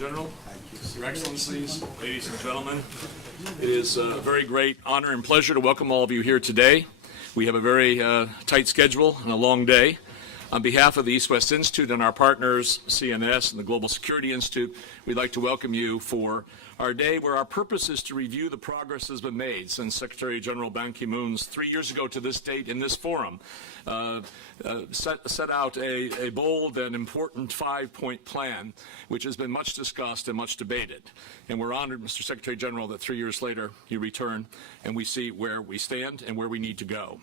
General, Your Excellencies, ladies and gentlemen, it is a very great honor and pleasure to welcome all of you here today. We have a very tight schedule and a long day. On behalf of the East-West Institute and our partners, CNS and the Global Security Institute, we'd like to welcome you for our day where our purpose is to review the progress that has been made since Secretary General Ban Ki-moon's 3 years ago to this date in this forum set out a bold and important 5-point plan, which has been much discussed and much debated. And we're honored, Mr. Secretary General, that 3 years later you return and we see where we stand and where we need to go.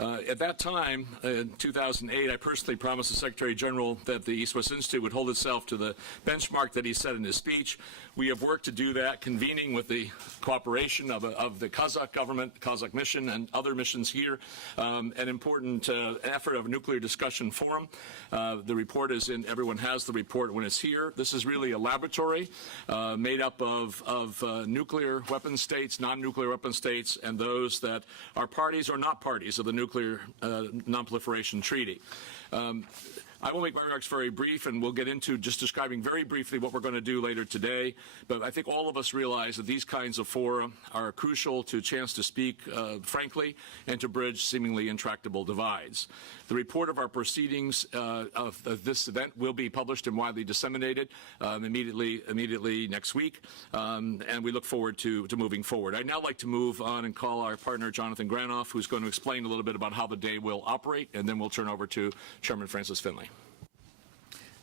At that time, in 2008, I personally promised the Secretary General that the East-West Institute would hold itself to the benchmark that he set in his speech. We have worked to do that, convening with the cooperation of the Kazakh government, Kazakh mission, and other missions here, an important effort of a nuclear discussion forum. The report is in, everyone has the report when it's here. This is really a laboratory made up of nuclear weapon states, non-nuclear weapon states, and those that are parties or not parties of the Nuclear Non-Proliferation Treaty. I will make my remarks very brief, and we'll get into just describing very briefly what we're going to do later today. But I think all of us realize that these kinds of fora are crucial to a chance to speak frankly and to bridge seemingly intractable divides. The report of our proceedings of this event will be published and widely disseminated immediately next week, and we look forward to moving forward. I'd now like to move on and call our partner, Jonathan Granoff, who's going to explain a little bit about how the day will operate, and then we'll turn over to Chairman Francis Finley.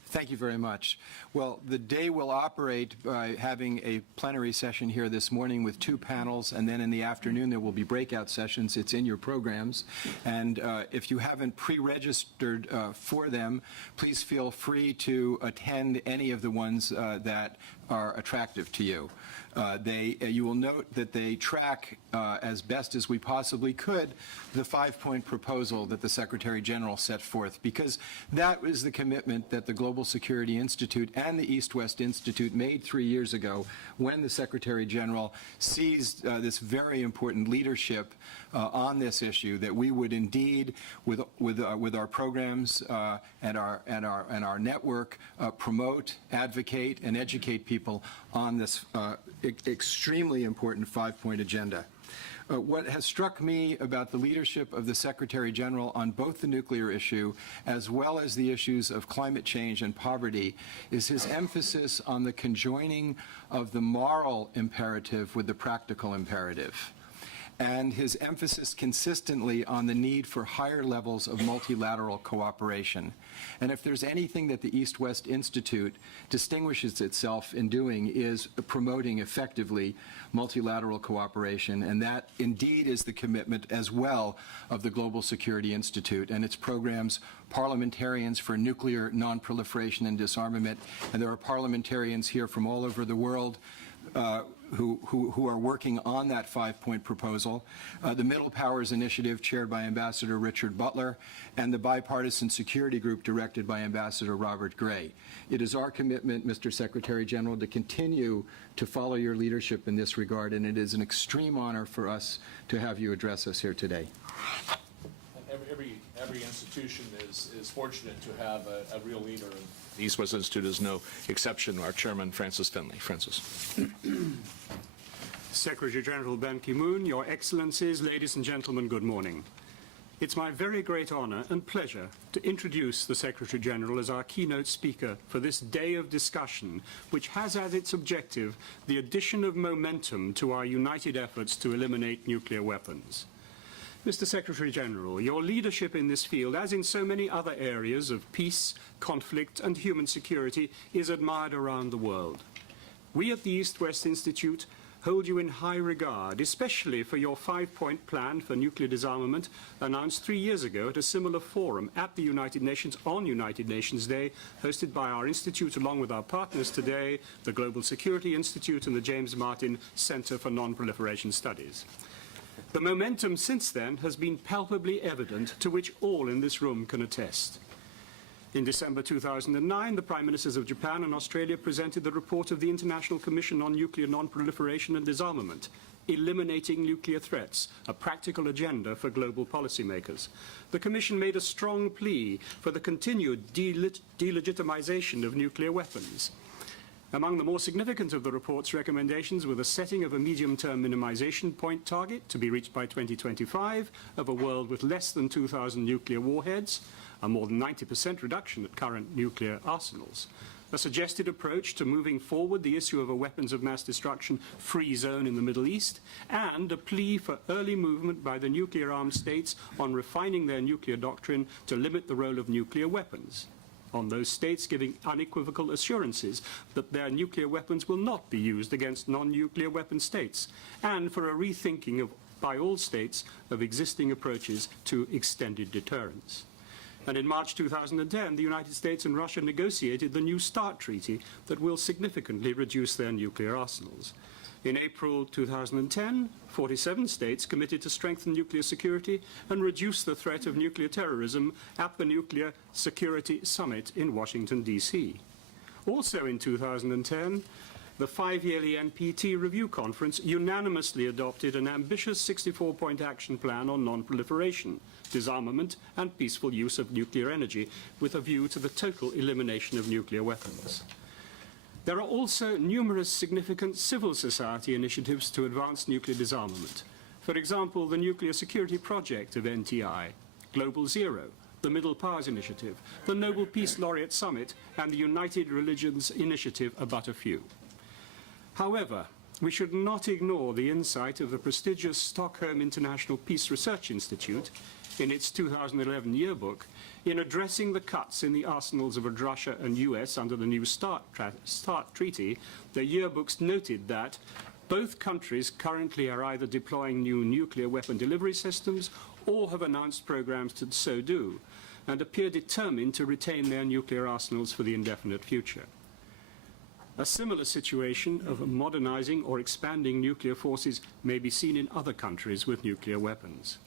Thank you very much. Well, the day will operate by having a plenary session here this morning with 2 panels, and then in the afternoon there will be breakout sessions. It's in your programs. And if you haven't pre-registered for them, please feel free to attend any of the ones that are attractive to you. You will note that they track as best as we possibly could the 5-point proposal that the Secretary General set forth, because that was the commitment that the Global Security Institute and the East-West Institute made 3 years ago when the Secretary General seized this very important leadership on this issue, that we would indeed, with our programs and our network, promote, advocate, and educate people on this extremely important 5-point agenda. What has struck me about the leadership of the Secretary General on both the nuclear issue as well as the issues of climate change and poverty is his emphasis on the conjoining of the moral imperative with the practical imperative, and his emphasis consistently on the need for higher levels of multilateral cooperation. And if there's anything that the East-West Institute distinguishes itself in doing is promoting effectively multilateral cooperation, and that indeed is the commitment as well of the Global Security Institute and its programs, Parliamentarians for Nuclear Non-Proliferation and Disarmament, and there are parliamentarians here from all over the world who are working on that 5-point proposal, the Middle Powers Initiative chaired by Ambassador Richard Butler, and the Bipartisan Security Group directed by Ambassador Robert Gray. It is our commitment, Mr. Secretary General, to continue to follow your leadership in this regard, and it is an extreme honor for us to have you address us here today. Every institution is fortunate to have a real leader. The East-West Institute is no exception. Our chairman, Francis Finley. Francis. Secretary General Ban Ki-moon, Your Excellencies, ladies and gentlemen, good morning. It's my very great honor and pleasure to introduce the Secretary General as our keynote speaker for this day of discussion, which has as its objective the addition of momentum to our united efforts to eliminate nuclear weapons. Mr. Secretary General, your leadership in this field, as in so many other areas of peace, conflict, and human security, is admired around the world. We at the East-West Institute hold you in high regard, especially for your 5-point plan for nuclear disarmament announced 3 years ago at a similar forum at the United Nations on United Nations Day, hosted by our institute along with our partners today, the Global Security Institute and the James Martin Center for Non-Proliferation Studies. The momentum since then has been palpably evident, to which all in this room can attest. In December 2009, the Prime Ministers of Japan and Australia presented the report of the International Commission on Nuclear Non-Proliferation and Disarmament, Eliminating Nuclear Threats, a Practical Agenda for Global Policymakers. The Commission made a strong plea for the continued delegitimization of nuclear weapons. Among the more significant of the report's recommendations were the setting of a medium-term minimization point target to be reached by 2025 of a world with less than 2,000 nuclear warheads, a more than 90% reduction at current nuclear arsenals, a suggested approach to moving forward the issue of a weapons of mass destruction free zone in the Middle East, and a plea for early movement by the nuclear-armed states on refining their nuclear doctrine to limit the role of nuclear weapons, on those states giving unequivocal assurances that their nuclear weapons will not be used against non-nuclear weapon states, and for a rethinking by all states of existing approaches to extended deterrence. And in March 2010, the United States and Russia negotiated the New START treaty that will significantly reduce their nuclear arsenals. In April 2010, 47 states committed to strengthen nuclear security and reduce the threat of nuclear terrorism at the Nuclear Security Summit in Washington, D.C. Also in 2010, the 5-yearly NPT Review Conference unanimously adopted an ambitious 64-point action plan on non-proliferation, disarmament, and peaceful use of nuclear energy, with a view to the total elimination of nuclear weapons. There are also numerous significant civil society initiatives to advance nuclear disarmament. For example, the Nuclear Security Project of NTI, Global Zero, the Middle Powers Initiative, the Nobel Peace Laureate Summit, and the United Religions Initiative are but a few. However, we should not ignore the insight of the prestigious Stockholm International Peace Research Institute in its 2011 yearbook in addressing the cuts in the arsenals of Russia and US under the New START Treaty. The yearbooks noted that both countries currently are either deploying new nuclear weapon delivery systems or have announced programs to so do, and appear determined to retain their nuclear arsenals for the indefinite future. A similar situation of modernizing or expanding nuclear forces may be seen in other countries with nuclear weapons.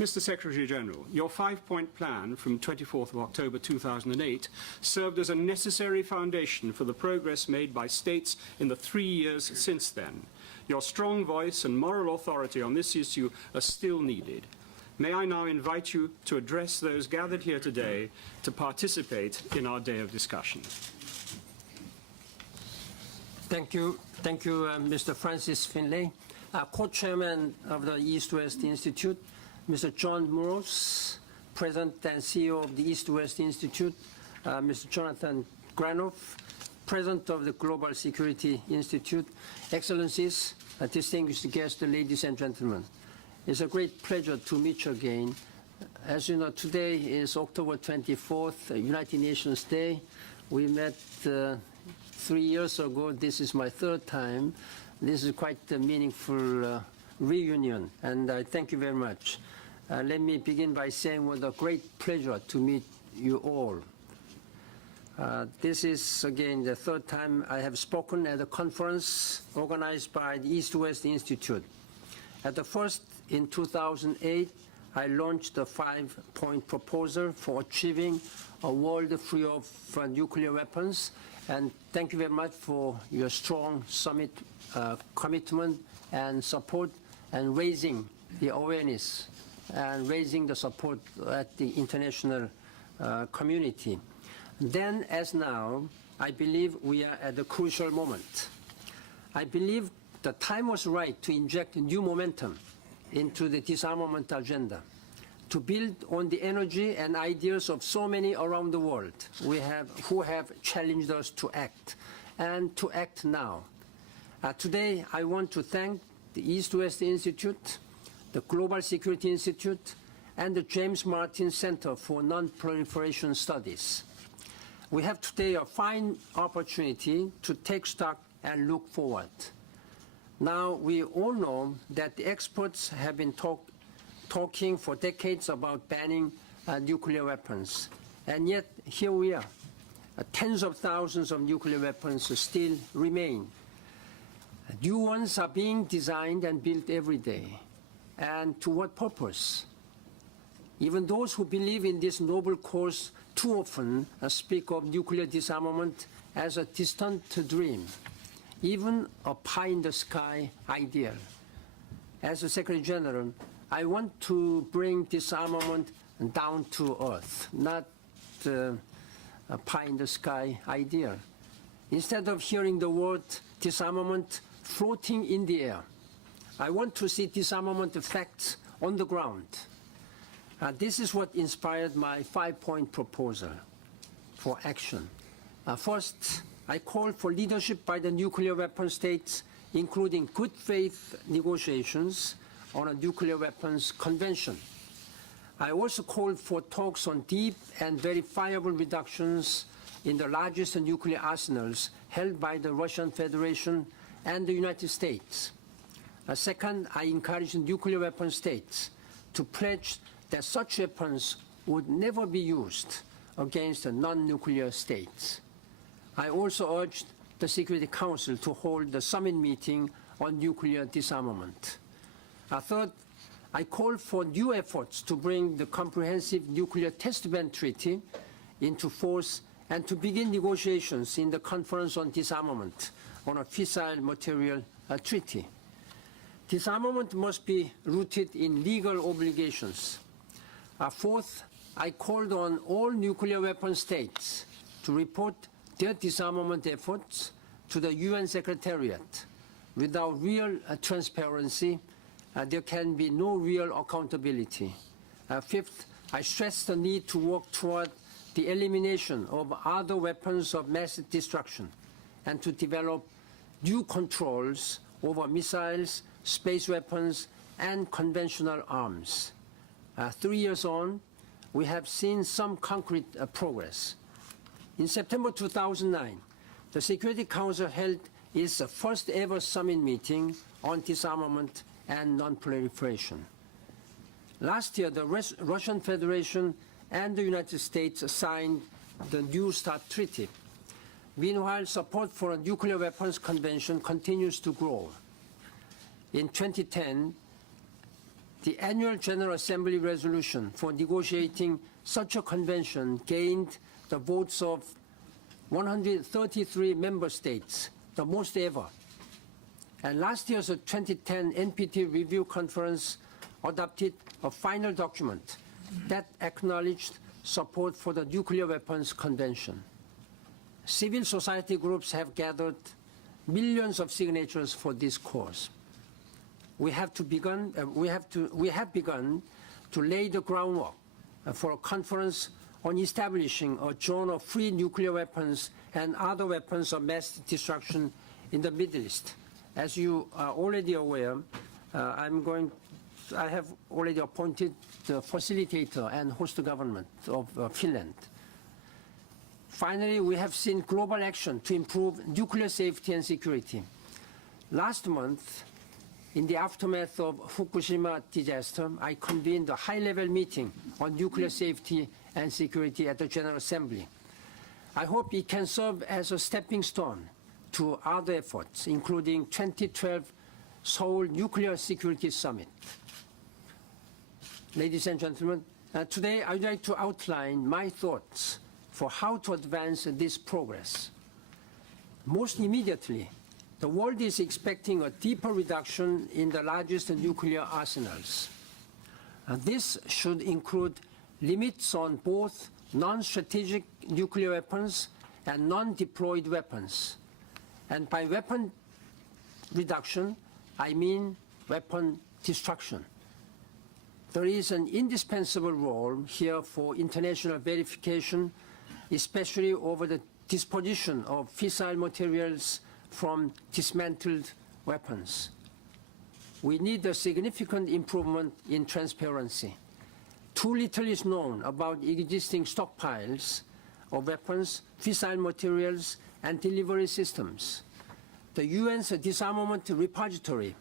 Mr. Secretary General, your 5-point plan from 24th of October 2008 served as a necessary foundation for the progress made by states in the 3 years since then. Your strong voice and moral authority on this issue are still needed. May I now invite you to address those gathered here today to participate in our day of discussion. Thank you, Mr. Francis Finlay, co-chairman of the East-West Institute, Mr. John Murrows, President and CEO of the East-West Institute, Mr. Jonathan Granoff, President of the Global Security Institute, Excellencies, distinguished guests, ladies and gentlemen. It's a great pleasure to meet you again. As you know, today is October 24th, United Nations Day. We met 3 years ago. This is my third time. This is quite a meaningful reunion, and I thank you very much. Let me begin by saying what a great pleasure to meet you all. This is, again, the third time I have spoken at a conference organized by the East-West Institute. At the first, in 2008, I launched a 5-point proposal for achieving a world free of nuclear weapons. And thank you very much for your strong summit commitment and support and raising the awareness and raising the support at the international community. Then, as now, I believe we are at a crucial moment. I believe the time was right to inject new momentum into the disarmament agenda, to build on the energy and ideas of so many around the world who have challenged us to act, and to act now. Today, I want to thank the East-West Institute, the Global Security Institute, and the James Martin Center for Non-Proliferation Studies. We have today a fine opportunity to take stock and look forward. Now, we all know that the experts have been talking for decades about banning nuclear weapons. And yet, here we are. Tens of thousands of nuclear weapons still remain. New ones are being designed and built every day. And to what purpose? Even those who believe in this noble cause too often speak of nuclear disarmament as a distant dream, even a pie-in-the-sky ideal. As a Secretary General, I want to bring disarmament down to earth, not a pie-in-the-sky idea. instead of hearing the word disarmament floating in the air, I want to see disarmament effects on the ground. This is what inspired my 5-point proposal for action. First, I call for leadership by the nuclear weapon states, including good faith negotiations on a nuclear weapons convention. I also called for talks on deep and verifiable reductions in the largest nuclear arsenals held by the Russian Federation and the United States. Second, I encouraged nuclear weapon states to pledge that such weapons would never be used against the non-nuclear states. I also urged the Security Council to hold the summit meeting on nuclear disarmament. Third, I called for new efforts to bring the Comprehensive Nuclear Test Ban Treaty into force and to begin negotiations in the Conference on Disarmament on a fissile material treaty. Disarmament must be rooted in legal obligations. Fourth, I called on all nuclear weapon states to report their disarmament efforts to the UN Secretariat. Without real transparency, there can be no real accountability. Fifth, I stressed the need to work toward the elimination of other weapons of mass destruction and to develop new controls over missiles, space weapons, and conventional arms. 3 years on, we have seen some concrete progress. In September 2009, the Security Council held its first ever summit meeting on disarmament and non-proliferation. Last year, the Russian Federation and the United States signed the New START Treaty. Meanwhile, support for a nuclear weapons convention continues to grow. In 2010, the annual General Assembly resolution for negotiating such a convention gained the votes of 133 member states, the most ever. And last year's 2010 NPT Review Conference adopted a final document that acknowledged support for the Nuclear Weapons Convention. Civil society groups have gathered millions of signatures for this cause. We have begun to lay the groundwork for a conference on establishing a zone of free nuclear weapons and other weapons of mass destruction in the Middle East. As you are already aware, I have already appointed the facilitator and host government of Finland. Finally, we have seen global action to improve nuclear safety and security. Last month, in the aftermath of Fukushima disaster, I convened a high-level meeting on nuclear safety and security at the General Assembly. I hope it can serve as a stepping stone to other efforts, including 2012 Seoul Nuclear Security Summit. Ladies and gentlemen, today I would like to outline my thoughts for how to advance this progress. Most immediately, the world is expecting a deeper reduction in the largest nuclear arsenals. This should include limits on both non-strategic nuclear weapons and non-deployed weapons. And by weapon reduction, I mean weapon destruction. There is an indispensable role here for international verification, especially over the disposition of fissile materials from dismantled weapons. We need a significant improvement in transparency. Too little is known about existing stockpiles of weapons, fissile materials, and delivery systems. The UN's disarmament repository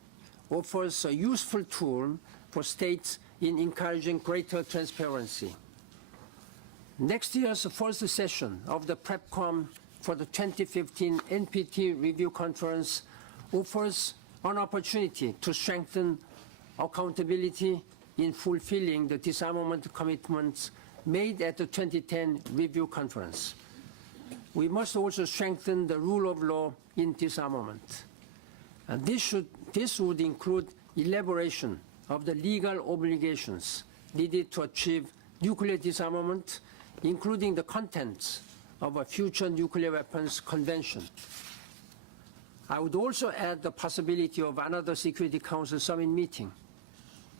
offers a useful tool for states in encouraging greater transparency. Next year's first session of the PrepCom for the 2015 NPT Review Conference offers an opportunity to strengthen accountability in fulfilling the disarmament commitments made at the 2010 Review Conference. We must also strengthen the rule of law in disarmament. And this would include elaboration of the legal obligations needed to achieve nuclear disarmament, including the contents of a future nuclear weapons convention. I would also add the possibility of another Security Council summit meeting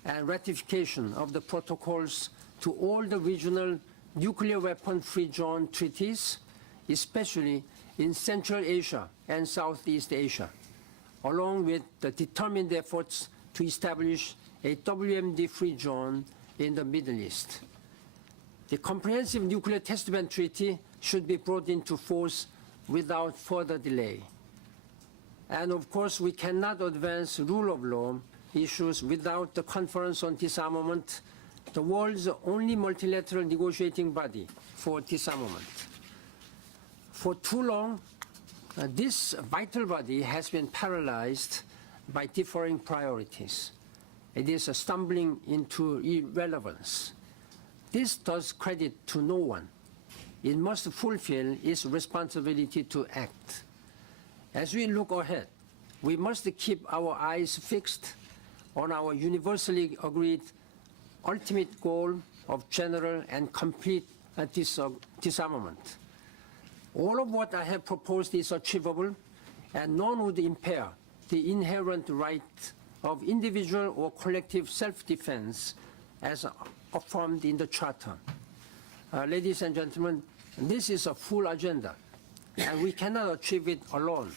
and ratification of the protocols to all the regional nuclear weapon-free zone treaties, especially in Central Asia and Southeast Asia, along with the determined efforts to establish a WMD-free zone in the Middle East. The Comprehensive Nuclear Test Ban Treaty should be brought into force without further delay. And of course, we cannot advance rule of law issues without the Conference on Disarmament, the world's only multilateral negotiating body for disarmament. For too long, this vital body has been paralyzed by differing priorities. It is stumbling into irrelevance. This does credit to no one. It must fulfill its responsibility to act. As we look ahead, we must keep our eyes fixed on our universally agreed ultimate goal of general and complete disarmament. All of what I have proposed is achievable, and none would impair the inherent right of individual or collective self-defense as affirmed in the Charter. Ladies and gentlemen, this is a full agenda, and we cannot achieve it alone.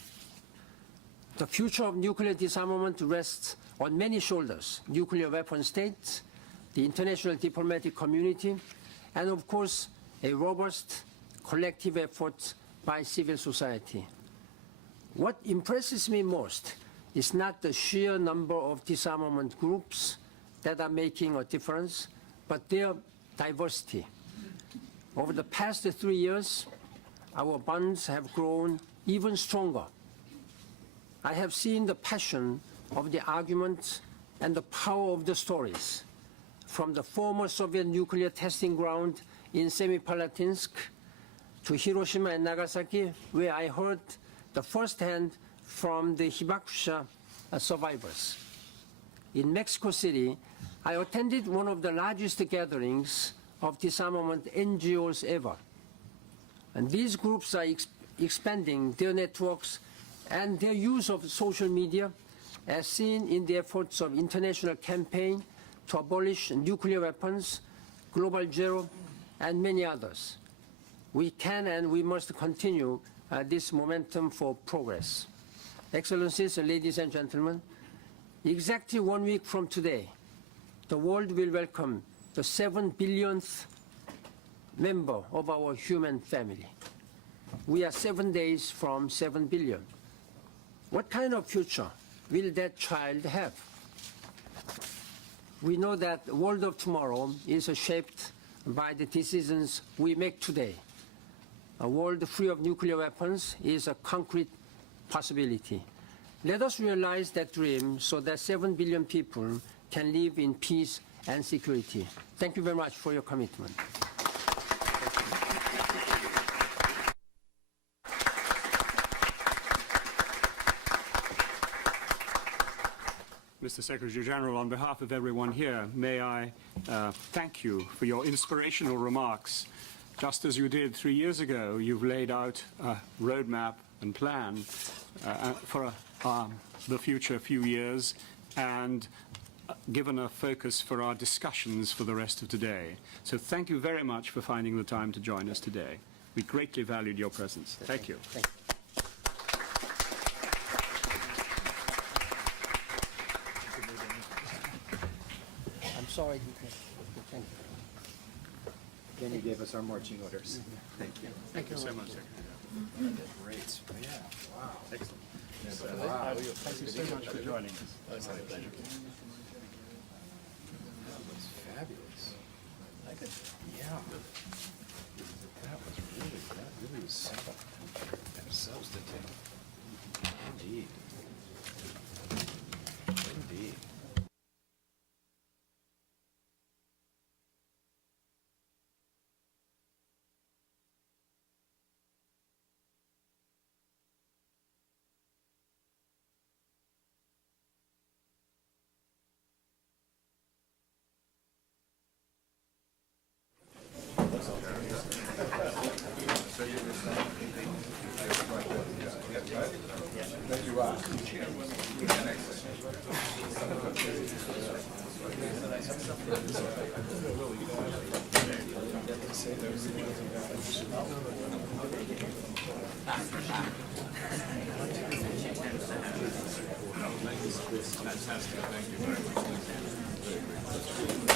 The future of nuclear disarmament rests on many shoulders: nuclear weapon states, the international diplomatic community, and of course, a robust collective effort by civil society. What impresses me most is not the sheer number of disarmament groups that are making a difference, but their diversity. Over the past 3 years, our bonds have grown even stronger. I have seen the passion of the arguments and the power of the stories, from the former Soviet nuclear testing ground in Semipalatinsk to Hiroshima and Nagasaki, where I heard the first-hand from the Hibakusha survivors. In Mexico City, I attended one of the largest gatherings of disarmament NGOs ever. And these groups are expanding their networks and their use of social media, as seen in the efforts of international campaign to abolish nuclear weapons, Global Zero, and many others. We can and we must continue this momentum for progress. Excellencies, ladies and gentlemen, exactly 1 week from today, the world will welcome the 7 billionth member of our human family. We are 7 days from 7 billion. What kind of future will that child have? We know that the world of tomorrow is shaped by the decisions we make today. A world free of nuclear weapons is a concrete possibility. Let us realize that dream so that 7 billion people can live in peace and security. Thank you very much for your commitment. Mr. Secretary General, on behalf of everyone here, may I thank you for your inspirational remarks. Just as you did 3 years ago, you've laid out a roadmap and plan for the future few years and given a focus for our discussions for the rest of today. So thank you very much for finding the time to join us today. We greatly valued your presence. Thank you. Thank you. I'm sorry. Thank you. Then you gave us our marching orders. Thank you. Thank you so much, Secretary. Great. Yeah. Wow. Excellent. Wow. Thank you so much for joining us. That was fabulous. Yeah. That really was simple and substantive. Indeed. Indeed. Fantastic. Thank you very much.